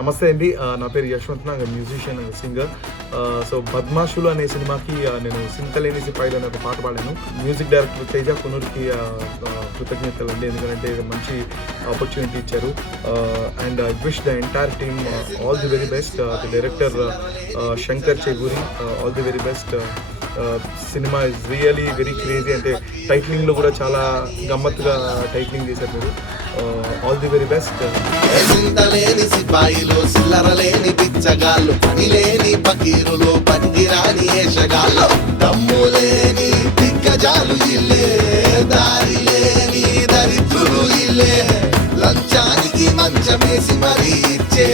నమస్తే అండి. నా పేరు Yashwant Nag, musician and singer. So 'బద్మాషులు' అనే సినిమాకి నేను 'సింతలేని సిపాయిలు' అనే ఒక పాట పాడాను. మ్యూజిక్ డైరెక్టర్ తేజ కునూర్కి కృతజ్ఞతలు అండి, ఎందుకంటే మంచి ఆపర్చునిటీ ఇచ్చారు. And I wish the entire team all the very best. The director Shankar చెగూరి, all the very best. Cinema is really very crazy, అంటే టైటిలింగ్లో కూడా చాలా గమ్మత్తుగా టైటిలింగ్ చేశారు మీరు. All the very best. సింతలేని సిపాయిలు, సిల్లరలేని పిచ్చగాళ్ళు, పనిలేని పకీరులు, పనికిరాని ఏషగాళ్ళు, దమ్ములేని దిగ్గజాలు ఇల్లే, దారి లేని దరిద్రులు ఇల్లే, లంచానికి మంచమేసి మరీ ఇచ్చే